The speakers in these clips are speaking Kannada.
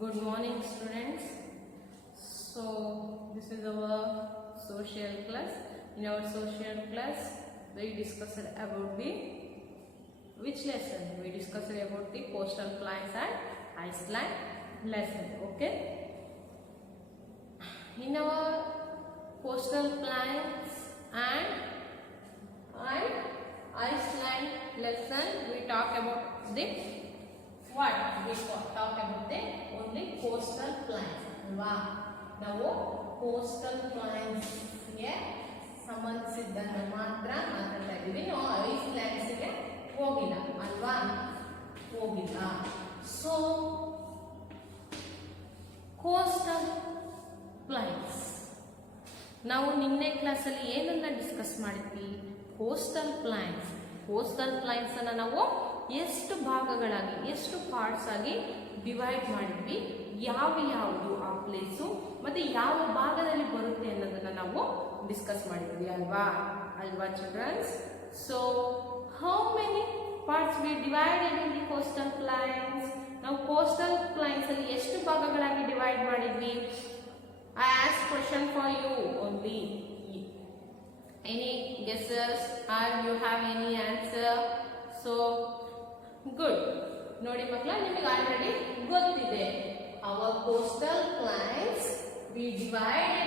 Good morning, students. So this is our social class. In our social class, we discussed about the which lesson? We discussed about the coastal plains and Iceland lesson. Okay. In our coastal plains and Iceland lesson, we talk about the what? We talk about the only coastal plains. ನಾವು ಕೋಸ್ಟಲ್ ಪ್ಲಾನ್ಸ್ ಗೆ ಸಂಬಂಧಿಸಿದ್ದನ್ನು ಮಾತ್ರ ಮಾತಾಡ್ತಾ ಇದ್ದೀವಿ. ನಾವು ಐಸ್ಲ್ಯಾಂಡ್ಸ್ ಗೆ ಹೋಗಿಲ್ಲ ಅಲ್ವಾ, ಹೋಗಿಲ್ಲ. ಸೊ ಕೋಸ್ಟಲ್ ಪ್ಲಾನ್ಸ್ ನಾವು ನಿನ್ನೆ ಕ್ಲಾಸಲ್ಲಿ ಏನನ್ನ ಡಿಸ್ಕಸ್ ಮಾಡಿದ್ವಿ? Coastal plants. ಕೋಸ್ಟಲ್ ಪ್ಲಾನ್ಸ್ ಅನ್ನ ನಾವು ಎಷ್ಟು ಭಾಗಗಳಾಗಿ, ಎಷ್ಟು ಪಾರ್ಟ್ಸ್ ಆಗಿ ಡಿವೈಡ್ ಮಾಡಿದ್ವಿ, ಯಾವುದು ಆ ಪ್ಲೇಸು ಮತ್ತೆ ಯಾವ ಭಾಗದಲ್ಲಿ ಬರುತ್ತೆ ಅನ್ನೋದನ್ನ ನಾವು ಡಿಸ್ಕಸ್ ಮಾಡಿದ್ವಿ ಅಲ್ವಾ childrens? So how many parts we divided in the coastal plains? ನಾವು ಕೋಸ್ಟಲ್ ಪ್ಲೈನ್ಸ್ ಅಲ್ಲಿ ಎಷ್ಟು ಭಾಗಗಳಾಗಿ ಡಿವೈಡ್ ಮಾಡಿದ್ವಿ? I ask question for you only. Any guesses are you have any answer? So good. ನೋಡಿ ಮಕ್ಕಳ, ನಿಮಗೆ ಆಲ್ರೆಡಿ ಗೊತ್ತಿದೆ. Our coastal plains we divided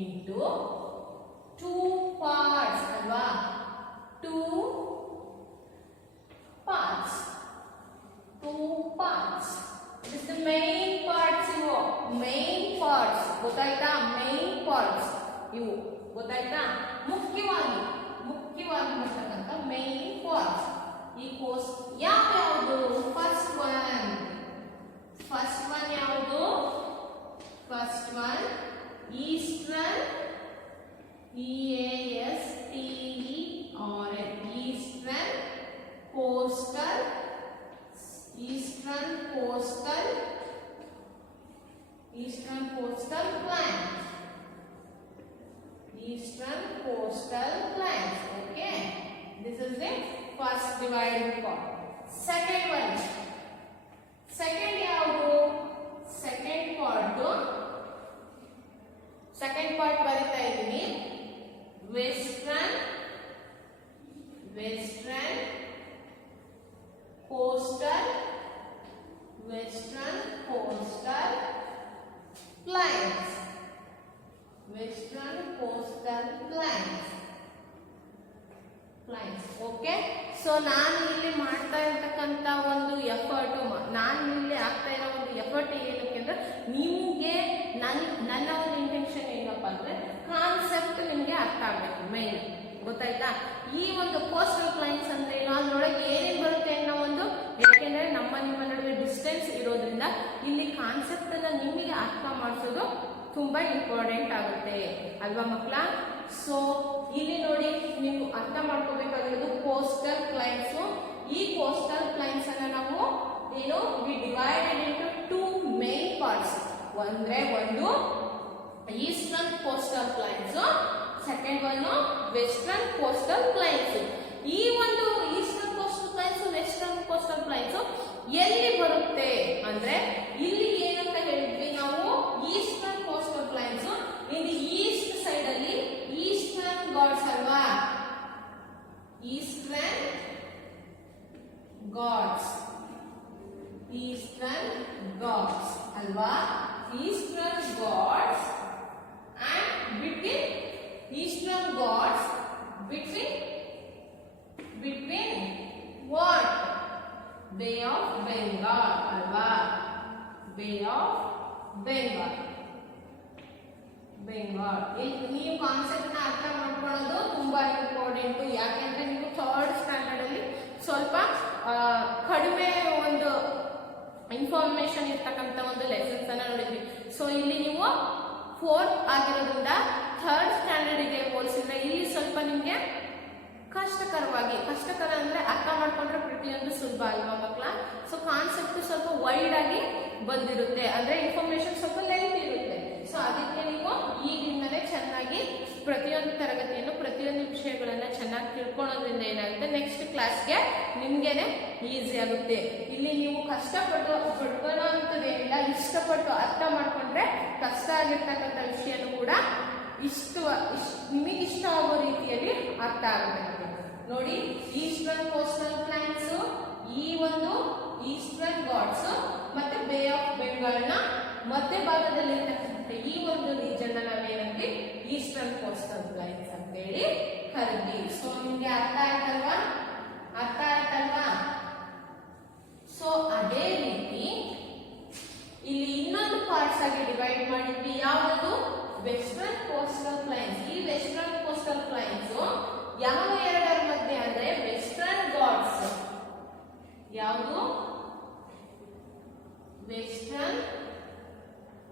into two parts alva, two parts. It is the main parts. Main parts ಗೊತ್ತಾಯ್ತಾ? main parts ಇವು ಗೊತ್ತಾಯ್ತಾ? ಮುಖ್ಯವಾಗಿ ಬರ್ತಕ್ಕಂಥ main parts. ಈ ಕೋರ್ಸ್ ಯಾವುದು? ಫಸ್ಟ್ ಒನ್ ಯಾವುದು? First one eastern, EASTERN, eastern coastal plains. Eastern coastal plains. Okay, this is the first dividing part. Second one, ಯಾವುದು? second part ಬರಿತಾ ಇದ್ದೀನಿ. western coastal plains. Okay. So ನಾನು ಇಲ್ಲಿ ಮಾಡ್ತಾ ಇರ್ತಕ್ಕಂಥ ಒಂದು ಎಫರ್ಟ್, ನಾನು ಇಲ್ಲಿ ಆಗ್ತಾ ಇರೋ ಒಂದು ಎಫರ್ಟ್ ಏನಕ್ಕೆ ಅಂದ್ರೆ, ನಿಮಗೆ ನನ್ನ ಒಂದು ಇಂಟೆನ್ಷನ್ ಏನಪ್ಪ ಅಂದ್ರೆ, ಕಾನ್ಸೆಪ್ಟ್ ನಿಮಗೆ ಅರ್ಥ ಆಗ್ಬೇಕು. ಮೈನ್ ಗೊತ್ತಾಯ್ತಾ? ಈ ಒಂದು ಕೋಸ್ಟಲ್ ಪ್ಲೈನ್ಸ್ ಅಂದ್ರೆ ಏನು, ಅದ್ರೊಳಗೆ ಏನೇನು ಬರುತ್ತೆ ಅನ್ನೋ ಒಂದು, ಯಾಕೆಂದ್ರೆ ನಿಮ್ಮ ನಡುವೆ ಡಿಸ್ಟೆನ್ಸ್ ಇರೋದ್ರಿಂದ ಇಲ್ಲಿ ಕಾನ್ಸೆಪ್ಟ್ ಅನ್ನ ನಿಮಗೆ ಅರ್ಥ ಮಾಡಿಸೋದು ತುಂಬಾ ಇಂಪಾರ್ಟೆಂಟ್ ಆಗುತ್ತೆ ಅಲ್ವಾ ಮಕ್ಕಳ? ಸೊ ಇಲ್ಲಿ ನೋಡಿ, ನೀವು ಅರ್ಥ ಮಾಡ್ಕೋಬೇಕಾಗಿರೋದು ಕೋಸ್ಟಲ್ ಪ್ಲೈನ್ಸ್. ಈ ಕೋಸ್ಟಲ್ ಪ್ಲೈನ್ಸ್ ಅನ್ನ ನಾವು ಏನು we divided into two main parts. ಒಂದು eastern coastal plains, second one western coastal plains. ಈ ಒಂದು eastern coastal plains, western coastal plains ಎಲ್ಲಿ ಬರುತ್ತೆ ಅಂದ್ರೆ, ಇಲ್ಲಿ ಏನಂತ ಹೇಳಿದ್ವಿ ನಾವು, eastern coastal plains in the east side ಅಲ್ಲಿ ಈಸ್ಟರ್ನ್ ಗಾಡ್ಸ್ ಅಲ್ವಾ? ಈಸ್ಟರ್ನ್ ಗಾಡ್ಸ್ ಅಲ್ವಾ? Eastern Ghats and between what? Bay of Bengal alva? Bay of Bengal. ನೀವು ಕಾನ್ಸೆಪ್ಟ್ ನ ಅರ್ಥ ಮಾಡ್ಕೊಳ್ಳೋದು ತುಂಬಾ ಇಂಪಾರ್ಟೆಂಟ್. ಯಾಕೆಂದ್ರೆ ನೀವು ಥರ್ಡ್ ಸ್ಟ್ಯಾಂಡರ್ಡ್ ಅಲ್ಲಿ ಸ್ವಲ್ಪ ಕಡಿಮೆ ಒಂದು ಇನ್ಫಾರ್ಮೇಶನ್ ಇರ್ತಕ್ಕಂಥ ಒಂದು ಲೆಸನ್ಸ್ ಅನ್ನ ನೋಡಿದ್ವಿ. ಸೊ ಇಲ್ಲಿ ನೀವು ಫೋರ್ತ್ ಆಗಿರೋದ್ರಿಂದ ಥರ್ಡ್ ಸ್ಟ್ಯಾಂಡರ್ಡ್ ಗೆ ಹೋಲಿಸಿದ್ರೆ ಇಲ್ಲಿ ಸ್ವಲ್ಪ ನಿಮ್ಗೆ ಕಷ್ಟಕರ ಅಂದ್ರೆ ಅರ್ಥ ಮಾಡ್ಕೊಂಡ್ರೆ ಪ್ರತಿಯೊಂದು ಸುಲಭ ಅಲ್ವಾ ಮಕ್ಕಳ? ಸೊ ಕಾನ್ಸೆಪ್ಟ್ ಸ್ವಲ್ಪ ವೈಡ್ ಆಗಿ ಬಂದಿರುತ್ತೆ, ಅಂದ್ರೆ ಇನ್ಫಾರ್ಮೇಶನ್ ಸ್ವಲ್ಪ ಲೆಂತ್ ಇರುತ್ತೆ. ಸೊ ಅದಕ್ಕೆ ನೀವು ಈಗಿಂದಲೇ ಚೆನ್ನಾಗಿ ಪ್ರತಿಯೊಂದು ತರಗತಿಯನ್ನು ಪ್ರತಿಯೊಂದು ವಿಷಯಗಳನ್ನ ಚೆನ್ನಾಗಿ ತಿಳ್ಕೊಳ್ಳೋದ್ರಿಂದ ಏನಾಗುತ್ತೆ, ನೆಕ್ಸ್ಟ್ ಕ್ಲಾಸ್ಗೆ ನಿಮ್ಗೆನೆ ಈಸಿ ಆಗುತ್ತೆ. ಇಲ್ಲಿ ನೀವು ಕಷ್ಟಪಟ್ಟು ಪಡ್ಕೊಳ್ಳೋಂಥದ್ದೇನಿಲ್ಲ, ಇಷ್ಟಪಟ್ಟು ಅರ್ಥ ಮಾಡ್ಕೊಂಡ್ರೆ ಕಷ್ಟ ಆಗಿರ್ತಕ್ಕಂಥ ವಿಷಯನೂ ಕೂಡ ನಿಮಗೆ ಇಷ್ಟ ಆಗೋ ರೀತಿಯಲ್ಲಿ ಅರ್ಥ ಆಗುತ್ತೆ. ನೋಡಿ, ಈಸ್ಟರ್ನ್ ಕೋಸ್ಟಲ್ ಪ್ಲೈನ್ಸ್, ಈ ಒಂದು ಈಸ್ಟರ್ನ್ ಘಾಟ್ಸ್ ಮತ್ತೆ ಬೇ ಆಫ್ ಬೆಂಗಾಲ್ನ ಮಧ್ಯಭಾಗದಲ್ಲಿರ್ತಕ್ಕಂಥ ಈ ಒಂದು ರೀಜನ್ ನಾವೇನಂದ್ರೆ ಈಸ್ಟರ್ನ್ ಕೋಸ್ಟಲ್ ಪ್ಲೈನ್ಸ್ ಅಂತ ಹೇಳಿ ಕರೀತೀವಿ. ಸೊ ನಿಮ್ಗೆ ಅರ್ಥ ಆಯ್ತಲ್ವಾ? ಸೊ ಅದೇ ರೀತಿ ಇಲ್ಲಿ ಇನ್ನೊಂದು ಪಾರ್ಟ್ಸ್ ಆಗಿ ಡಿವೈಡ್ ಮಾಡಿದ್ವಿ. ಯಾವುದು? Western coastal plains. ಈ ವೆಸ್ಟರ್ನ್ ಕೋಸ್ಟಲ್ ಪ್ಲೈನ್ಸ್ ಯಾವ ಎರಡರ ಮಧ್ಯೆ ಅಂದ್ರೆ ವೆಸ್ಟರ್ನ್ ಘಾಟ್ಸ್. ಯಾವುದು?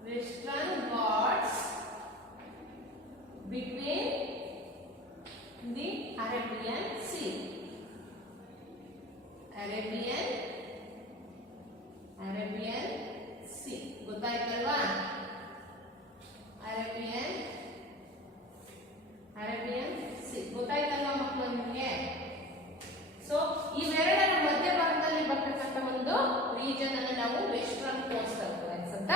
Western Ghats between the Arabian sea. Arabian sea ಗೊತ್ತಾಯ್ತಲ್ವಾ? ಅರೇಬಿಯನ್ ಸಿ ಗೊತ್ತಾಯ್ತಲ್ವಾ ಮಕ್ಕಳು ನಿಮಗೆ? ಸೊ ಇವೆರಡರ ಮಧ್ಯಭಾಗದಲ್ಲಿ ಬರ್ತಕ್ಕಂಥ ಒಂದು ರೀಜನ್ ಅನ್ನು ನಾವು ವೆಸ್ಟರ್ನ್ ಕೋಸ್ಟಲ್ ಪ್ಲೈನ್ಸ್ ಅಂತ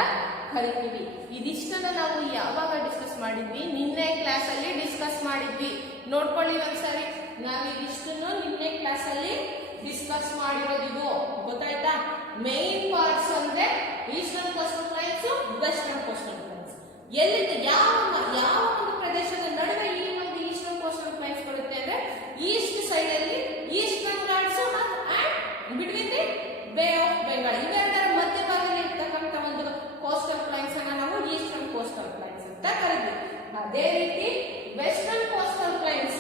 ಕರಿತೀವಿ. ಇದಿಷ್ಟನ್ನ ನಾವು ಯಾವಾಗ ಡಿಸ್ಕಸ್ ಮಾಡಿದ್ವಿ? ನಿನ್ನೆ ಕ್ಲಾಸ್ ಅಲ್ಲಿ ಡಿಸ್ಕಸ್ ಮಾಡಿದ್ವಿ. ನೋಡ್ಕೊಳ್ಳಿ ಒಂದ್ಸರಿ. ನಾವು ಇದಿಷ್ಟನ್ನು ನಿನ್ನೆ ಕ್ಲಾಸ್ ಅಲ್ಲಿ ಡಿಸ್ಕಸ್ ಮಾಡಿರೋದು ಗೊತ್ತಾಯ್ತಾ? ಮೇನ್ ಪಾರ್ಟ್ಸ್ ಅಂದ್ರೆ eastern coastal plains, western coastal plains. ಎಲ್ಲಿದೆ ಯಾವ ಒಂದು ಪ್ರದೇಶದ ನಡುವೆ ಈ ಒಂದು ಈಸ್ಟರ್ನ್ ಕೋಸ್ಟಲ್ ಪ್ಲೈನ್ಸ್ ಬರುತ್ತೆ ಅಂದ್ರೆ ಈಸ್ಟ್ ಸೈಡ್ ಅಲ್ಲಿ eastern Ghats and between the bay of Bengal, ಇವೆರಡರ ಮಧ್ಯಭಾಗದಲ್ಲಿ ಇರ್ತಕ್ಕಂಥ ಒಂದು ಕೋಸ್ಟಲ್ ಪ್ಲೈನ್ಸ್ ಅನ್ನ ನಾವು ಈಸ್ಟರ್ನ್ ಕೋಸ್ಟಲ್ ಪ್ಲೈನ್ಸ್ ಅಂತ ಕರೀತೀವಿ. ಅದೇ ರೀತಿ ವೆಸ್ಟರ್ನ್ ಕೋಸ್ಟಲ್ ಪ್ಲೈನ್ಸ್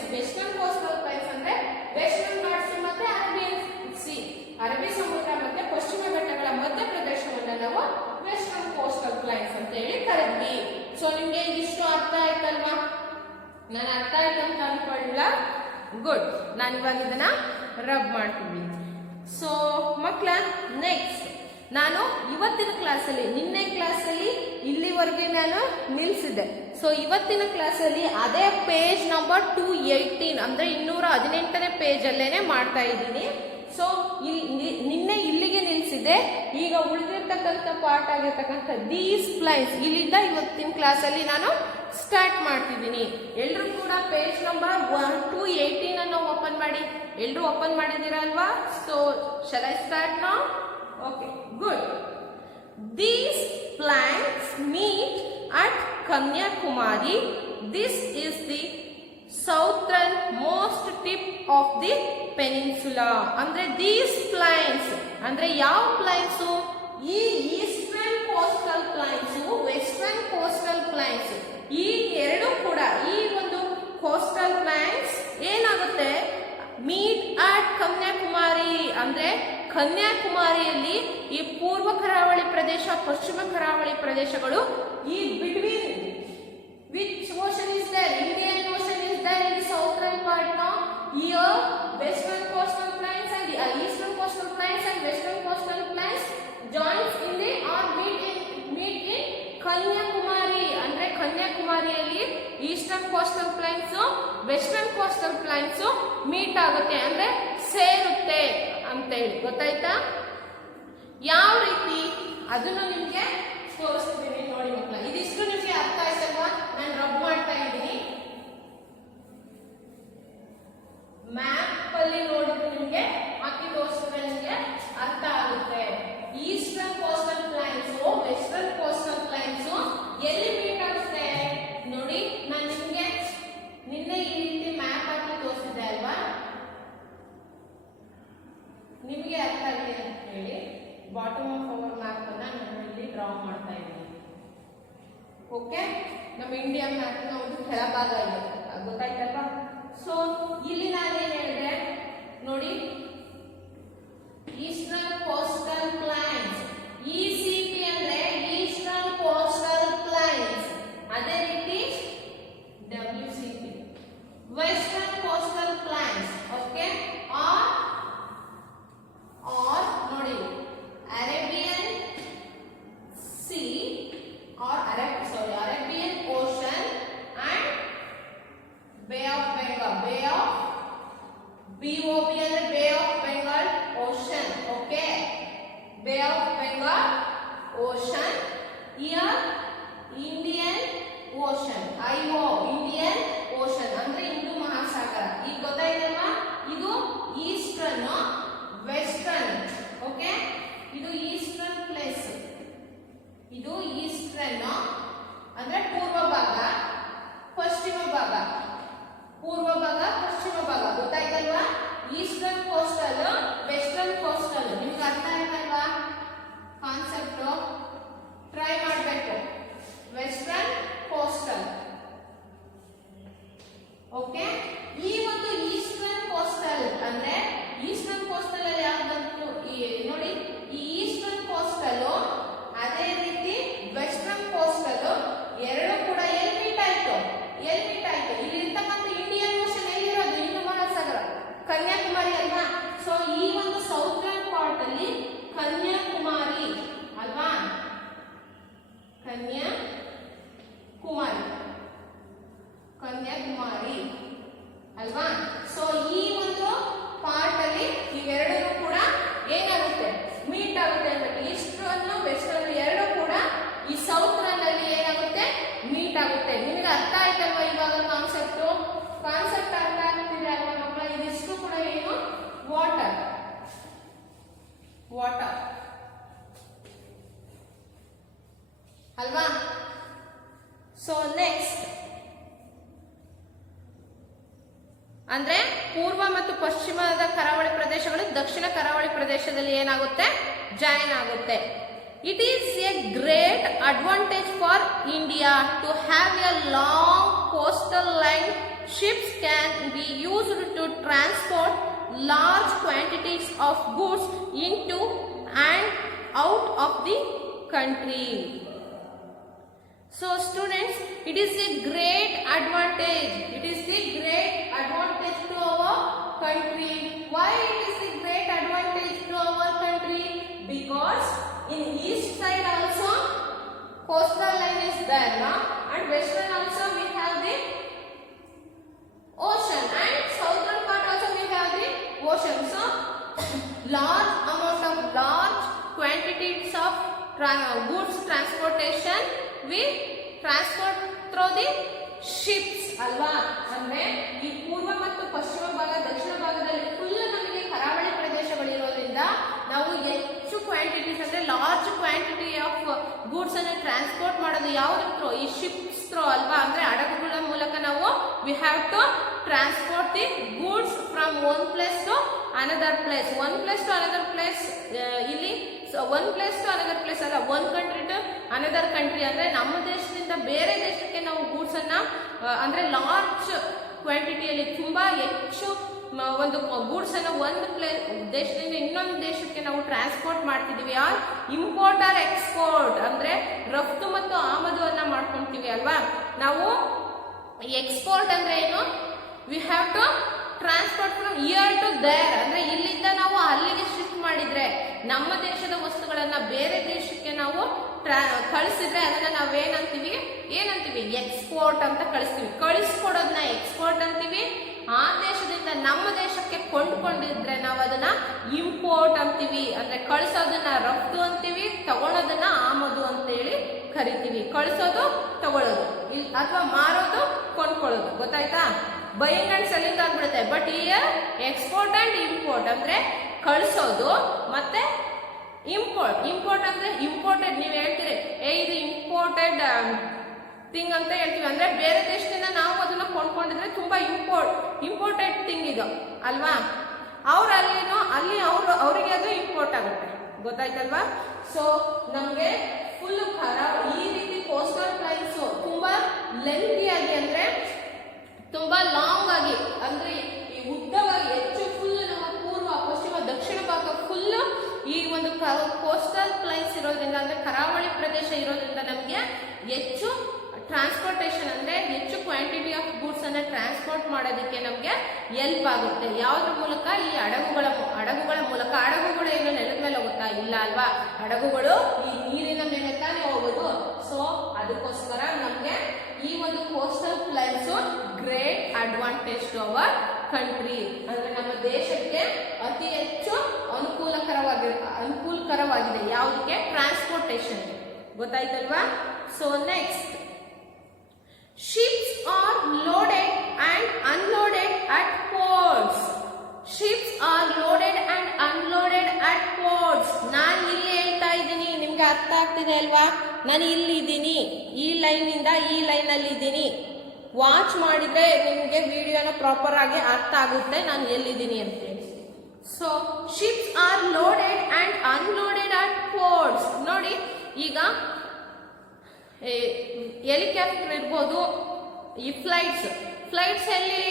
ಅಂದ್ರೆ ವೆಸ್ಟರ್ನ್ ಘಾಟ್ಸ್ ಮತ್ತೆ ಅರೇಬಿಯನ್ ಸಿ, ಅರಬ್ಬಿ ಸಮುದ್ರ ಮತ್ತೆ ಪಶ್ಚಿಮ ಘಟ್ಟಗಳ ಮಧ್ಯ ಪ್ರದೇಶವನ್ನ ನಾವು ವೆಸ್ಟರ್ನ್ ಕೋಸ್ಟಲ್ ಪ್ಲೈನ್ಸ್ ಅಂತ ಹೇಳಿ ಕರೀತೀವಿ. ಸೊ ನಿಮ್ಗೆ ಇದಿಷ್ಟು ಅರ್ಥ ಆಯ್ತಲ್ವಾ? ನಾನು ಅರ್ಥ ಆಯ್ತು ಅಂತ ಅನ್ಕೊಳ್ಳ. ಗುಡ್. ನಾನು ಇವಾಗ ಇದನ್ನ ರಬ್ ಮಾಡ್ತೀವಿ. ಸೊ ಮಕ್ಕಳ, ನೆಕ್ಸ್ಟ್ ನಾನು ಇವತ್ತಿನ ಕ್ಲಾಸಲ್ಲಿ, ನಿನ್ನೆ ಕ್ಲಾಸಲ್ಲಿ ಇಲ್ಲಿವರೆಗೆ ನಾನು ನಿಲ್ಸಿದ್ದೆ. ಸೊ ಇವತ್ತಿನ ಕ್ಲಾಸಲ್ಲಿ ಅದೇ ಪೇಜ್ ನಂಬರ್ 218 ಅಂದ್ರೆ 218ನೇ ಪೇಜ್ ಅಲ್ಲೇನೆ ಮಾಡ್ತಾ ಇದ್ದೀನಿ. ಸೊ ನಿನ್ನೆ ಇಲ್ಲಿಗೆ ನಿಲ್ಸಿದೆ. ಈಗ ಉಳಿದಿರ್ತಕ್ಕಂಥ ಪಾರ್ಟ್ ಆಗಿರ್ತಕ್ಕಂಥ ದೀಸ್ ಪ್ಲೈನ್ಸ್ ಇಲ್ಲಿಂದ ಇವತ್ತಿನ ಕ್ಲಾಸಲ್ಲಿ ನಾನು ಸ್ಟಾರ್ಟ್ ಮಾಡ್ತಿದ್ದೀನಿ. ಎಲ್ರು ಕೂಡ ಪೇಜ್ ನಂಬರ್ 218 ಅನ್ನು ಓಪನ್ ಮಾಡಿ. ಎಲ್ರು ಓಪನ್ ಮಾಡಿದ್ದೀರಾ ಅಲ್ವಾ? So shall I start now? Okay, good. These plants meet at Kanyakumari. This is the southern most tip of the peninsula. ಅಂದ್ರೆ these plains ಅಂದ್ರೆ ಯಾವ ಪ್ಲೈನ್ಸ್? ಈ eastern coastal plains, western coastal plains, ಈ ಎರಡು ಕೂಡ ಈ ಒಂದು ಕೋಸ್ಟಲ್ ಪ್ಲೈನ್ಸ್ ಏನಾಗುತ್ತೆ? ಮೀಟ್ ಅಟ್ ಕನ್ಯಾಕುಮಾರಿ ಅಂದ್ರೆ ಕನ್ಯಾಕುಮಾರಿಯಲ್ಲಿ ಈ ಪೂರ್ವ ಕರಾವಳಿ ಪ್ರದೇಶ, ಪಶ್ಚಿಮ ಕರಾವಳಿ ಪ್ರದೇಶಗಳು ಈ between which ocean is there? Indian Ocean is there in the southern part now. Here western coastal plains and the eastern coastal plains and western coastal plains joins in the or meet in Kanyakumari. ಅಂದ್ರೆ ಕನ್ಯಾಕುಮಾರಿಯಲ್ಲಿ eastern coastal plains, western coastal plains meet ಆಗುತ್ತೆ ಅಂದ್ರೆ ಸೇರುತ್ತೆ ಅಂತ ಹೇಳಿ. ಗೊತ್ತಾಯ್ತಾ? ಯಾವ ರೀತಿ ಅದನ್ನು ನಿಮ್ಗೆ ತೋರಿಸ್ತಿದ್ದೀನಿ ನೋಡಿ ಮಕ್ಕಳ. ಇದಿಷ್ಟು ನಿಮ್ಗೆ ಅರ್ಥ ಆಯ್ತಲ್ವಾ? ನಾನು ರಬ್ ಮಾಡ್ತಾ ಇದ್ದೀನಿ. ಮ್ಯಾಪ್ ಅಲ್ಲಿ ನೋಡಿದ್ರೆ ನಿಮ್ಗೆ ಹಾಕಿ ತೋರಿಸಿದ್ರೆ ನಿಮ್ಗೆ ಅರ್ಥ ಆಗುತ್ತೆ. Eastern coastal plains, western coastal plains ಎಲ್ಲಿ ಮೀಟ್ ಆಗುತ್ತೆ ನೋಡಿ. ನಾನು ನಿಮ್ಗೆ ನಿನ್ನೆ ಈ ರೀತಿ ಮ್ಯಾಪ್ ಹಾಕಿ ತೋರಿಸಿದೆ ಅಲ್ವಾ? ನಿಮಗೆ ಅರ್ಥ ಆಗಿದೆ ಅಂತ ಹೇಳಿ ಬಾಟಮ್ ಆಫ್ ಅವರ್ ಮ್ಯಾಪ್ ಅನ್ನ ನಾನು ಇಲ್ಲಿ ಡ್ರಾ ಮಾಡ್ತಾ ಇದ್ದೀನಿ. ಓಕೆ, ನಮ್ಮ ಇಂಡಿಯಾ ಮ್ಯಾಪ್ ನ ಒಂದು ಕೆಳಭಾಗ ಇದೆ, ಗೊತ್ತಾಯ್ತಲ್ವಾ? ಸೊ ಇಲ್ಲಿ ನಾನೇನ್ ಹೇಳಿದೆ ನೋಡಿ, ಈಸ್ಟರ್ನ್ ಕೋಸ್ಟಲ್ ಪ್ಲೈನ್ಸ್, ECP ಅಂದ್ರೆ ಈಸ್ಟರ್ನ್ ಕೋಸ್ಟಲ್ ಪ್ಲೈನ್ಸ್. ಅದೇ ರೀತಿ WCP western coastal plains. Okay, ಆರ್ ನೋಡಿ ಕನ್ಯಾಕುಮಾರಿ ಅಲ್ವಾ. ಸೊ ಈ ಒಂದು ಪಾರ್ಟ್ ಅಲ್ಲಿ ಇವೆರಡೂ ಕೂಡ ಏನಾಗುತ್ತೆ, ಮೀಟ್ ಆಗುತ್ತೆ ಅಂದ್ರೆ ಈಸ್ಟರ್ನ್ ವೆಸ್ಟರ್ನ್ ಎರಡು ಕೂಡ ಈ ಸೌತ್ ನಲ್ಲಿ ಏನಾಗುತ್ತೆ, ಮೀಟ್ ಆಗುತ್ತೆ. ನಿಮಗೆ ಅರ್ಥ ಆಯ್ತಲ್ವಾ ಇವಾಗ ಕಾನ್ಸೆಪ್ಟ್ ಅರ್ಥ ಆಗ್ತಿದೆ ಅಲ್ವಾ ಮಕ್ಕಳ. ಇದಿಷ್ಟು ಕೂಡ ಏನು, ವಾಟರ್ ಅಲ್ವಾ. ಸೊ ನೆಕ್ಸ್ಟ್ ಅಂದ್ರೆ ಪೂರ್ವ ಮತ್ತು ಪಶ್ಚಿಮದ ಕರಾವಳಿ ಪ್ರದೇಶಗಳು ದಕ್ಷಿಣ ಕರಾವಳಿ ಪ್ರದೇಶದಲ್ಲಿ ಏನಾಗುತ್ತೆ, ಜಾಯಿನ್ ಆಗುತ್ತೆ. It is a great advantage for India to have a long coastal line. Ships can be used to transport large quantities of goods into and out of the country. So students, it is a great advantage. It is the great advantage to our country. Why it is a great advantage to our country? Because in east side also coastal line is there, no? And western also we have the ocean, and southern part also we have the ocean. So large quantities of goods transportation we transport through the ships ಅಲ್ವಾ. ಅಂದ್ರೆ ಈ ಪೂರ್ವ ಮತ್ತು ಪಶ್ಚಿಮ ಭಾಗ ದಕ್ಷಿಣ ಭಾಗದಲ್ಲಿ ಫುಲ್ ನಮಗೆ ಕರಾವಳಿ ಪ್ರದೇಶಗಳಿರೋದ್ರಿಂದ ನಾವು ಹೆಚ್ಚು ಕ್ವಾಂಟಿಟೀಸ್ ಅಂದ್ರೆ ಲಾರ್ಜ್ ಕ್ವಾಂಟಿಟಿ ಆಫ್ ಗೂಡ್ಸ್ ಅನ್ನು ಟ್ರಾನ್ಸ್ಪೋರ್ಟ್ ಮಾಡೋದು ಯಾವ್ದ್ರ ಥ್ರೂ, ಈ ಶಿಪ್ಸ್ ಥ್ರೂ ಅಲ್ವಾ. ಅಂದ್ರೆ ಹಡಗುಗಳ ಮೂಲಕ ನಾವು we have to transport the goods from one place to another place. One place to another place, ಇಲ್ಲಿ one place to another place ಅಲ್ಲ, one country to another country. ಅಂದ್ರೆ ನಮ್ಮ ದೇಶದಿಂದ ಬೇರೆ ದೇಶಕ್ಕೆ ನಾವು ಗೂಡ್ಸ್ ಅನ್ನ ಅಂದ್ರೆ ಲಾರ್ಜ್ ಕ್ವಾಂಟಿಟಿಯಲ್ಲಿ ತುಂಬಾ ಹೆಚ್ಚು ಒಂದು ಗೂಡ್ಸ್ ಅನ್ನ ಒಂದು ದೇಶದಿಂದ ಇನ್ನೊಂದು ದೇಶಕ್ಕೆ ನಾವು ಟ್ರಾನ್ಸ್ಪೋರ್ಟ್ ಮಾಡ್ತಿದೀವಿ. ಆರ್ ಇಂಪೋರ್ಟ್ ಆರ್ ಎಕ್ಸ್ಪೋರ್ಟ್ ಅಂದ್ರೆ ರಫ್ತು ಮತ್ತು ಆಮದು ಅನ್ನ ಮಾಡ್ಕೊಂತೀವಿ ಅಲ್ವಾ. ನಾವು ಎಕ್ಸ್ಪೋರ್ಟ್ ಅಂದ್ರೆ ಏನು, we have to transport from here to there. ಅಂದ್ರೆ ಇಲ್ಲಿಂದ ನಾವು ಅಲ್ಲಿಗೆ ಶಿಫ್ಟ್ ಮಾಡಿದ್ರೆ ನಮ್ಮ ದೇಶದ ವಸ್ತುಗಳನ್ನ ಬೇರೆ ದೇಶಕ್ಕೆ ನಾವು ಕಳಿಸಿದ್ರೆ ಅದನ್ನ ನಾವೇನಂತೀವಿ, ಎಕ್ಸ್ಪೋರ್ಟ್ ಅಂತ ಕಳಿಸ್ಕೊಡೋದನ್ನ ಎಕ್ಸ್ಪೋರ್ಟ್ ಅಂತೀವಿ. ಆ ದೇಶದಿಂದ ನಮ್ಮ ದೇಶಕ್ಕೆ ಕೊಂಡ್ಕೊಂಡಿದ್ರೆ ನಾವು ಅದನ್ನ ಇಂಪೋರ್ಟ್ ಅಂತೀವಿ. ಅಂದ್ರೆ ಕಳಿಸೋದನ್ನ ರಫ್ತು ಅಂತೀವಿ, ತಗೊಳ್ಳೋದನ್ನ ಆಮದು ಅಂತ ಹೇಳಿ ಕರಿತೀವಿ. ಕಳಿಸೋದು ತಗೊಳ್ಳೋದು, ಅಥವಾ ಮಾರೋದು ಕೊಂಡ್ಕೊಳ್ಳೋದು. ಗೊತ್ತಾಯ್ತಾ? ಬೈಯಿಂಗ್ ಅಂಡ್ ಸೆಲ್ಲಿಂಗ್ ಆಗ್ಬಿಡುತ್ತೆ. But year export and import ಅಂದ್ರೆ ಕಳಿಸೋದು ಮತ್ತೆ ಇಂಪೋರ್ಟ್ ಅಂದ್ರೆ ಇಂಪೋರ್ಟೆಡ್. ನೀವು ಹೇಳ್ತೀರಿ ಇದು ಇಂಪೋರ್ಟೆಡ್ ಥಿಂಗ್ ಅಂತ ಹೇಳ್ತೀವಿ. ಅಂದ್ರೆ ಬೇರೆ ದೇಶದಿಂದ ನಾವು ಅದನ್ನ ಕೊಂಡ್ಕೊಂಡಿದ್ರೆ ತುಂಬಾ ಇಂಪೋರ್ಟೆಡ್ ಥಿಂಗ್ ಇದು ಅಲ್ವಾ. ಅಲ್ಲಿ ಅವರಿಗೆ ಅದು ಇಂಪೋರ್ಟ್ ಆಗುತ್ತೆ. ಗೊತ್ತಾಯ್ತಲ್ವಾ? ಸೊ ನಮ್ಗೆ ಫುಲ್ ಈ ರೀತಿ ಕೋಸ್ಟಲ್ ಲೈನ್ಸ್ ತುಂಬಾ ಲೆಂತಿಯಾಗಿ ಅಂದ್ರೆ ತುಂಬಾ ಲಾಂಗ್ ಆಗಿ ಅಂದ್ರೆ ಈ ಉದ್ದವಾಗಿ ಹೆಚ್ಚು ಫುಲ್ ನಮ್ಮ ಪೂರ್ವ ಪಶ್ಚಿಮ ದಕ್ಷಿಣ ಭಾಗ ಫುಲ್ ಈ ಒಂದು ಕೋಸ್ಟಲ್ ಪ್ಲೈನ್ಸ್ ಇರೋದ್ರಿಂದ ಅಂದ್ರೆ ಕರಾವಳಿ ಪ್ರದೇಶ ಇರೋದ್ರಿಂದ ನಮಗೆ ಹೆಚ್ಚು ಟ್ರಾನ್ಸ್ಪೋರ್ಟೇಷನ್ ಅಂದ್ರೆ ಹೆಚ್ಚು ಕ್ವಾಂಟಿಟಿ ಆಫ್ ಗೂಡ್ಸ್ ಅನ್ನ ಟ್ರಾನ್ಸ್ಪೋರ್ಟ್ ಮಾಡೋದಕ್ಕೆ ನಮಗೆ ಹೆಲ್ಪ್ ಆಗುತ್ತೆ. ಯಾವ್ದ್ರ ಮೂಲಕ? ಈ ಹಡಗುಗಳ ಮೂಲಕ. ಹಡಗುಗಳು ಏನು ನೆಲದ ಮೇಲೆ ಹೋಗುತ್ತಾ? ಇಲ್ಲ ಅಲ್ವಾ. ಹಡಗುಗಳು ಈ ನೀರಿನ ಮೇಲೆ ತಾನೇ ಹೋಗೋದು. ಸೊ ಅದಕ್ಕೋಸ್ಕರ ನಮ್ಗೆ ಈ ಒಂದು coastal plains great advantage to our country. ಅಂದ್ರೆ ನಮ್ಮ ದೇಶಕ್ಕೆ ಅತಿ ಹೆಚ್ಚು ಅನುಕೂಲಕರವಾಗಿದೆ. ಯಾವುದಕ್ಕೆ? ಟ್ರಾನ್ಸ್ಪೋರ್ಟೇಷನ್. ಗೊತ್ತಾಯ್ತಲ್ವಾ? So next, ships are loaded and unloaded at ports. Ships are loaded and unloaded at ports. ನಾನು ಇಲ್ಲಿ ಹೇಳ್ತಾ ಇದ್ದೀನಿ, ನಿಮ್ಗೆ ಅರ್ಥ ಆಗ್ತಿದೆ ಅಲ್ವಾ? ನಾನು ಇಲ್ಲಿ ಇದ್ದೀನಿ, ಈ ಲೈನ್ ಇಂದ ಈ ಲೈನ್ ಅಲ್ಲಿ ಇದ್ದೀನಿ. ವಾಚ್ ಮಾಡಿದ್ರೆ ನಿಮ್ಗೆ ವಿಡಿಯೋನ ಪ್ರಾಪರ್ ಆಗಿ ಅರ್ಥ ಆಗುತ್ತೆ ನಾನು ಎಲ್ಲಿದ್ದೀನಿ ಅಂತ ಹೇಳಿ. So ships are loaded and unloaded at ports. ನೋಡಿ, ಈಗ ಹೆಲಿಕಾಪ್ಟರ್ ಇರ್ಬೋದು, ಈ ಫ್ಲೈಟ್ಸ್ ಅಲ್ಲಿ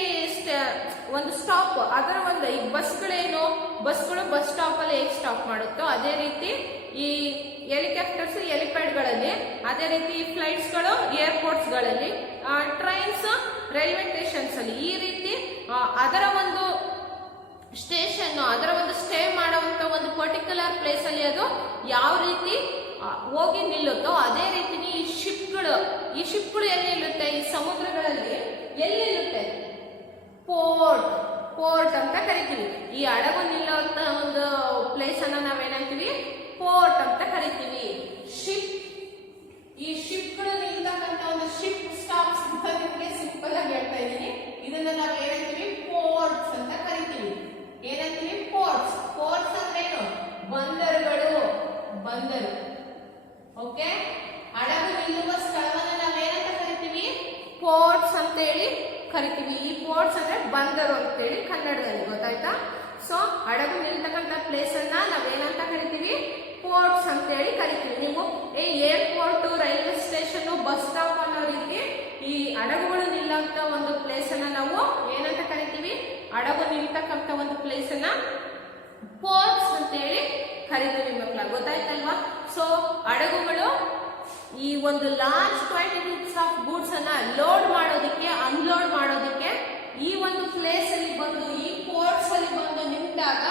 ಒಂದು ಸ್ಟಾಪ್, ಅದರ ಒಂದು ಈ ಬಸ್ಗಳು ಬಸ್ ಸ್ಟಾಪ್ ಅಲ್ಲಿ ಹೇಗೆ ಸ್ಟಾಪ್ ಮಾಡುತ್ತೋ ಅದೇ ರೀತಿ ಈ ಹೆಲಿಕಾಪ್ಟರ್ಸ್ ಹೆಲಿಪ್ಯಾಡ್ಗಳಲ್ಲಿ, ಅದೇ ರೀತಿ ಈ ಫ್ಲೈಟ್ಸ್ಗಳು ಏರ್ಪೋರ್ಟ್ಸ್ಗಳಲ್ಲಿ, ಟ್ರೈನ್ಸ್ ರೈಲ್ವೆ ಸ್ಟೇಷನ್ಸ್ ಅಲ್ಲಿ ಈ ರೀತಿ ಅದರ ಒಂದು ಸ್ಟೇಷನ್, ಅದರ ಒಂದು ಸ್ಟೇ ಮಾಡುವಂತ ಒಂದು ಪರ್ಟಿಕ್ಯುಲರ್ ಪ್ಲೇಸ್ ಅಲ್ಲಿ ಅದು ಯಾವ ರೀತಿ ಹೋಗಿ ನಿಲ್ಲುತ್ತೋ ಅದೇ ರೀತಿ ಈ ಶಿಪ್ಗಳು ಎಲ್ಲಿ ನಿಲ್ಲುತ್ತೆ? ಈ ಸಮುದ್ರಗಳಲ್ಲಿ ಎಲ್ಲಿ ನಿಲ್ಲುತ್ತೆ? ಪೋರ್ಟ್ ಅಂತ ಕರಿತೀವಿ. ಈ ಹಡಗು ನಿಲ್ಲುವಂತ ಒಂದು ಪ್ಲೇಸ್ ಅನ್ನ ನಾವೇನಂತೀವಿ? ಪೋರ್ಟ್ ಅಂತ ಕರಿತೀವಿ. ಈ ಶಿಪ್ಗಳು ನಿಲ್ತಕ್ಕಂತ ಒಂದು ಶಿಪ್ ಸ್ಟಾಪ್ಸ್ ಅಂತ ನಿಮಗೆ ಸಿಂಪಲ್ ಆಗಿ ಹೇಳ್ತಾ ಇದ್ದೀನಿ. ಇದನ್ನ ನಾವು ಏನಂತೀವಿ? ಪೋರ್ಟ್ಸ್ ಅಂತ ಕರಿತೀವಿ. ಏನಂತೀವಿ? ಪೋರ್ಟ್ಸ್ ಅಂದ್ರೆ ಏನು? ಬಂದರು. ಓಕೆ, ಹಡಗು ನಿಲ್ಲುವ ಸ್ಥಳವನ್ನ ನಾವೇನಂತ ಕರಿತೀವಿ? ಪೋರ್ಟ್ಸ್ ಅಂತ ಹೇಳಿ ಕರಿತೀವಿ. ಈ ಪೋರ್ಟ್ಸ್ ಅಂದ್ರೆ ಬಂದರು ಅಂತ ಹೇಳಿ ಕನ್ನಡದಲ್ಲಿ, ಗೊತ್ತಾಯ್ತಾ? ಸೊ ಹಡಗು ನಿಲ್ತಕ್ಕಂತ ಪ್ಲೇಸ್ ಅನ್ನ ನಾವೇನಂತ ಕರಿತೀವಿ? ಪೋರ್ಟ್ಸ್ ಅಂತ ಹೇಳಿ ಕರಿತೀವಿ. ನೀವು airport, railway station, bus stop ಅನ್ನೋ ರೀತಿ ಈ ಹಡಗುಗಳು ನಿಲ್ಲಂತ ಒಂದು ಪ್ಲೇಸ್ ಅನ್ನ ನಾವು ಏನಂತ ಕರಿತೀವಿ? ಹಡಗು ನಿಲ್ತಕ್ಕಂತ ಒಂದು ಪ್ಲೇಸ್ ಅನ್ನ ಪೋರ್ಟ್ಸ್ ಅಂತ ಹೇಳಿ ಕರಿತೀವಿ ಮಕ್ಕಳ, ಗೊತ್ತಾಯ್ತಲ್ವಾ? ಸೊ ಹಡಗುಗಳು ಈ ಒಂದು ಲಾರ್ಜ್ ಕ್ವಾಂಟಿಟೀಸ್ ಆಫ್ ಗೂಡ್ಸ್ ಅನ್ನ ಲೋಡ್ ಮಾಡೋದಕ್ಕೆ, ಅನ್ಲೋಡ್ ಮಾಡೋದಕ್ಕೆ ಈ ಒಂದು ಪ್ಲೇಸ್ ಅಲ್ಲಿ ಬಂದು, ಈ ಪೋರ್ಟ್ಸ್ ಅಲ್ಲಿ ಬಂದು ನಿಂತಾಗ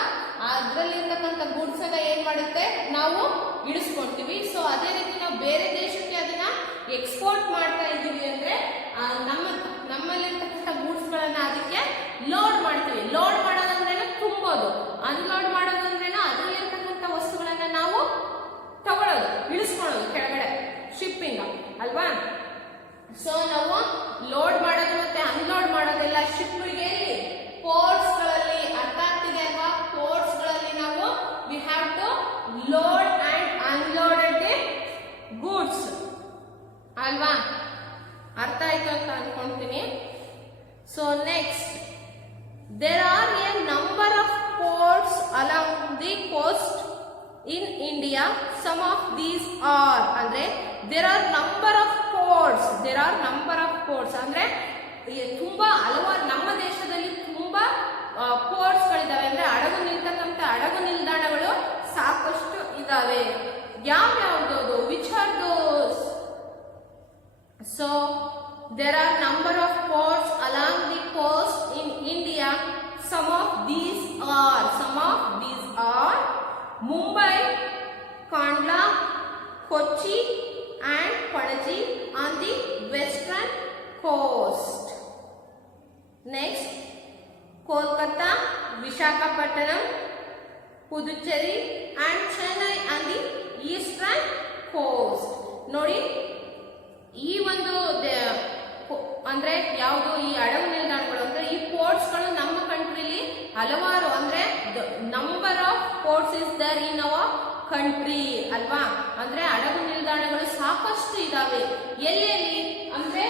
ಅದ್ರಲ್ಲಿರ್ತಕ್ಕಂಥ ಗೂಡ್ಸ್ ಅನ್ನ ಏನ್ ಮಾಡುತ್ತೆ? ನಾವು ಇಳಿಸ್ಕೊಂತೀವಿ. ಸೊ ಅದೇ ರೀತಿ ನಾವು ಬೇರೆ ದೇಶಕ್ಕೆ ಅದನ್ನ ಎಕ್ಸ್ಪೋರ್ಟ್ ಮಾಡ್ತಾ ಇದೀವಿ ಅಂದ್ರೆ ನಮ್ಮಲ್ಲಿರ್ತಕ್ಕಂಥ ಗೂಡ್ಸ್ ಗಳನ್ನ ಅದಕ್ಕೆ ಲೋಡ್ ಮಾಡ್ತೀವಿ. ಲೋಡ್ ಮಾಡೋದಂದ್ರೇನು? ತುಂಬೋದು. ಅನ್ಲೋಡ್ ಮಾಡೋದಂದ್ರೇನು? ಅದರಲ್ಲಿರ್ತಕ್ಕಂಥ ವಸ್ತುಗಳನ್ನ ನಾವು ತಗೊಳ್ಳೋದು, ಇಳಿಸ್ಕೊಳ್ಳೋದು ಕೆಳಗಡೆ, ಶಿಪ್ಪಿಂಗ್ ಅಲ್ವಾ? ಸೊ ನಾವು ಲೋಡ್ ಮಾಡೋದು ಮತ್ತೆ ಅನ್ಲೋಡ್ ಮಾಡೋದೆಲ್ಲ ಶಿಪ್ಗಳಿಗೆ ಪೋರ್ಟ್ಸ್ ಗಳಲ್ಲಿ. ಅರ್ಥ ಆಗ್ತಿದೆ ಅಲ್ವಾ? ಪೋರ್ಟ್ಸ್ ಗಳಲ್ಲಿ ನಾವು we have to load and unloaded the goods ಅಲ್ವಾ? ಅರ್ಥ ಆಯ್ತು ಅಂತ ಅನ್ಕೊಂತೀನಿ. So next, there are a number of ports along the coast in India. Some of these are ಅಂದ್ರೆ there are number of ports ಅಂದ್ರೆ ತುಂಬಾ ಹಲವಾರು ನಮ್ಮ ದೇಶದಲ್ಲಿ ತುಂಬಾ ಪೋರ್ಟ್ಸ್ ಗಳಿದಾವೆ. ಅಂದ್ರೆ ಹಡಗು ನಿಲ್ತಕ್ಕಂತ ಹಡಗು ನಿಲ್ದಾಣಗಳು ಸಾಕಷ್ಟು ಇದಾವೆ. ಯಾವ್ಯಾವ್ದು? Which are those? So there are number of ports along the coast in India. Some of these are Mumbai, Kandla, Kochi and Panaji on the western coast. Next, Kolkata, Visakhapatnam, Puducherry and Chennai on the eastern coast. ನೋಡಿ, ಈ ಒಂದು ಅಂದ್ರೆ ಯಾವುದು? ಈ ಹಡಗು ನಿಲ್ದಾಣಗಳು ಅಂದ್ರೆ ಈ ಪೋರ್ಟ್ಸ್ ಗಳು ನಮ್ಮ ಕಂಟ್ರಿಲಿ ಹಲವಾರು, ಅಂದ್ರೆ number of ports is there in our country ಅಲ್ವಾ? ಅಂದ್ರೆ ಹಡಗು ನಿಲ್ದಾಣಗಳು ಸಾಕಷ್ಟು ಇದಾವೆ. ಎಲ್ಲೆಲ್ಲಿ ಅಂದ್ರೆ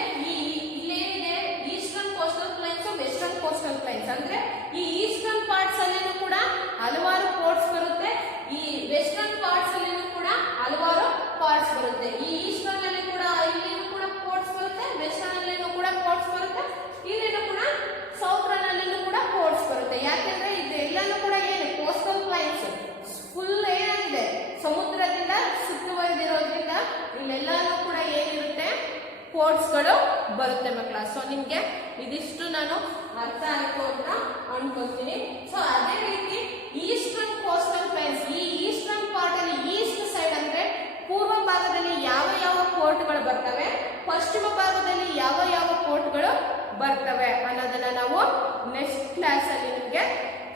ಇಲ್ಲೇನಿದೆ? Eastern coastal plains, western coastal plains. ಅಂದ್ರೆ ಈ ಈಸ್ಟರ್ನ್ ಪಾರ್ಟ್ಸ್ ಅಲ್ಲಿನೂ ಕೂಡ ಹಲವಾರು ಪೋರ್ಟ್ಸ್ ಬರುತ್ತೆ. ಈ ವೆಸ್ಟರ್ನ್ ಪಾರ್ಟ್ಸ್ ಅಲ್ಲಿನೂ ಕೂಡ ಹಲವಾರು ಪಾರ್ಟ್ಸ್ ಬರುತ್ತೆ. ಈ ಈಸ್ಟರ್ನ್ ಅಲ್ಲಿ ಕೂಡ ಇಲ್ಲಿನೂ ಕೂಡ ಪೋರ್ಟ್ಸ್ ಬರುತ್ತೆ, ವೆಸ್ಟರ್ನ್ ಅಲ್ಲಿನೂ ಕೂಡ ಪೋರ್ಟ್ಸ್ ಬರುತ್ತೆ, ಇಲ್ಲಿನೂ ಕೂಡ ಸೌತರ್ನ್ ಅಲ್ಲಿನೂ ಕೂಡ ಪೋರ್ಟ್ಸ್ ಬರುತ್ತೆ. ಯಾಕೆಂದ್ರೆ ಇದೆಲ್ಲನೂ ಕೂಡ ಏನು? ಕೋಸ್ಟಲ್ ಪ್ಲೈನ್ಸ್ ಫುಲ್ ಏನಾಗಿದೆ? ಸಮುದ್ರದಿಂದ ಸುತ್ತುವರೆದಿರೋದ್ರಿಂದ ಇಲ್ಲೆಲ್ಲಾನು ಕೂಡ ಏನಿರುತ್ತೆ? ಪೋರ್ಟ್ಸ್ ಗಳು ಬರುತ್ತೆ ಮಕ್ಕಳ. ಸೊ ನಿಮ್ಗೆ ಇದಿಷ್ಟು ನಾನು ಅರ್ಥ ಆಯ್ತು ಅಂತ ಅನ್ಕೊಂತೀನಿ. ಸೊ ಅದೇ ರೀತಿ ಈಸ್ಟರ್ನ್ ಕೋಸ್ಟಲ್ ಪ್ಲೈನ್ಸ್, ಈ ಈಸ್ಟರ್ನ್ ಪಾರ್ಟ್ ಅಲ್ಲಿ, ಈಸ್ಟ್ ಸೈಡ್ ಅಂದ್ರೆ ಪೂರ್ವ ಭಾಗದಲ್ಲಿ ಯಾವ ಯಾವ ಪೋರ್ಟ್ಗಳು ಬರ್ತವೆ, ಪಶ್ಚಿಮ ಭಾಗದಲ್ಲಿ ಯಾವ ಯಾವ ಪೋರ್ಟ್ಗಳು ಬರ್ತವೆ ಅನ್ನೋದನ್ನ ನಾವು ನೆಕ್ಸ್ಟ್ ಕ್ಲಾಸ್ ಅಲ್ಲಿ ನಿಮ್ಗೆ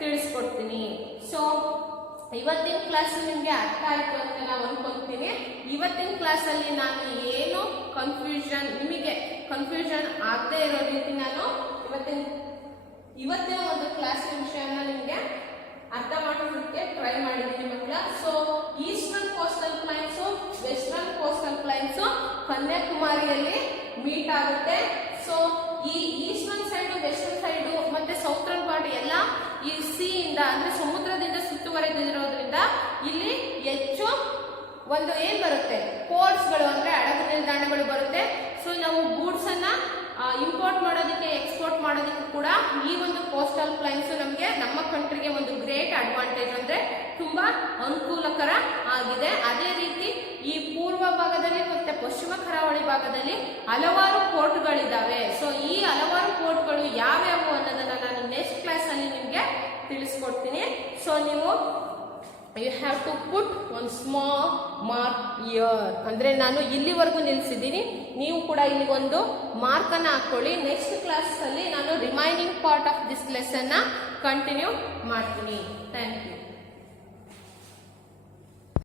ತಿಳಿಸ್ಕೊಡ್ತೀನಿ. ಸೊ ಇವತ್ತಿನ ಕ್ಲಾಸ್ ನಿಮ್ಗೆ ಅರ್ಥ ಆಯ್ತು ಅಂತ ನಾವು ಅನ್ಕೊಂತೀನಿ. ಇವತ್ತಿನ ಕ್ಲಾಸ್ ಅಲ್ಲಿ ನಾನು ಏನು ನಿಮಗೆ ಕನ್ಫ್ಯೂಷನ್ ಆಗದೆ ಇರೋ ರೀತಿ ನಾನು ಇವತ್ತಿನ ಒಂದು ಕ್ಲಾಸ್ ವಿಷಯನ ನಿಮ್ಗೆ ಅರ್ಥ ಮಾಡೋದಕ್ಕೆ ಟ್ರೈ ಮಾಡಿದ್ದೀನಿ ಮಕ್ಕಳ. So eastern coastal plains, western coastal plains ಕನ್ಯಾಕುಮಾರಿಯಲ್ಲಿ ಮೀಟ್ ಆಗುತ್ತೆ. ಸೊ ಈ ಈಸ್ಟರ್ನ್ ಸೈಡ್, ವೆಸ್ಟರ್ನ್ ಸೈಡ್ ಮತ್ತೆ ಸೌತರ್ನ್ ಪಾರ್ಟ್ ಎಲ್ಲ ಈ ಸಿ ಇಂದ ಅಂದ್ರೆ ಸಮುದ್ರದಿಂದ ಸುತ್ತುವರೆದಿರೋದ್ರಿಂದ ಇಲ್ಲಿ ಹೆಚ್ಚು ಒಂದು ಏನ್ ಬರುತ್ತೆ? ಪೋರ್ಟ್ಸ್ ಗಳು ಅಂದ್ರೆ ಹಡಗು ನಿಲ್ದಾಣಗಳು ಬರುತ್ತೆ. ಸೊ ನಾವು ಗೂಡ್ಸ್ ಅನ್ನ ಇಂಪೋರ್ಟ್ ಮಾಡೋದಕ್ಕೆ, ಎಕ್ಸ್ಪೋರ್ಟ್ ಮಾಡೋದಕ್ಕೆ ಕೂಡ ಈ ಒಂದು ಕೋಸ್ಟಲ್ ಪ್ಲೈನ್ಸ್ ನಮಗೆ ನಮ್ಮ ಕಂಟ್ರಿಗೆ ಒಂದು ಗ್ರೇಟ್ ಅಡ್ವಾಂಟೇಜ್, ಅಂದ್ರೆ ತುಂಬಾ ಅನುಕೂಲಕರ ಆಗಿದೆ. ಅದೇ ರೀತಿ ಈ ಪೂರ್ವ ಭಾಗದಲ್ಲಿ ಮತ್ತೆ ಪಶ್ಚಿಮ ಕರಾವಳಿ ಭಾಗದಲ್ಲಿ ಹಲವಾರು ಪೋರ್ಟ್ಗಳಿದ್ದಾವೆ. ಸೊ ಈ ಹಲವಾರು ಪೋರ್ಟ್ಗಳು ಯಾವ್ಯಾವು ಅನ್ನೋದನ್ನ ನಾನು ನೆಕ್ಸ್ಟ್ ಕ್ಲಾಸ್ ಅಲ್ಲಿ ನಿಮ್ಗೆ ತಿಳಿಸ್ಕೊಡ್ತೀನಿ. ಸೊ ನೀವು you have to put one small mark here. ಅಂದರೆ ನಾನು ಇಲ್ಲಿವರೆಗೂ ನಿಲ್ಲಿಸಿದ್ದೀನಿ, ನೀವು ಕೂಡ ಇಲ್ಲಿ ಒಂದು ಮಾರ್ಕನ್ನು ಹಾಕ್ಕೊಳ್ಳಿ. ನೆಕ್ಸ್ಟ್ ಕ್ಲಾಸಲ್ಲಿ ನಾನು ರಿಮೈನಿಂಗ್ ಪಾರ್ಟ್ ಆಫ್ ದಿಸ್ ಲೆಸನ್ನ ಕಂಟಿನ್ಯೂ ಮಾಡ್ತೀನಿ. Thank you.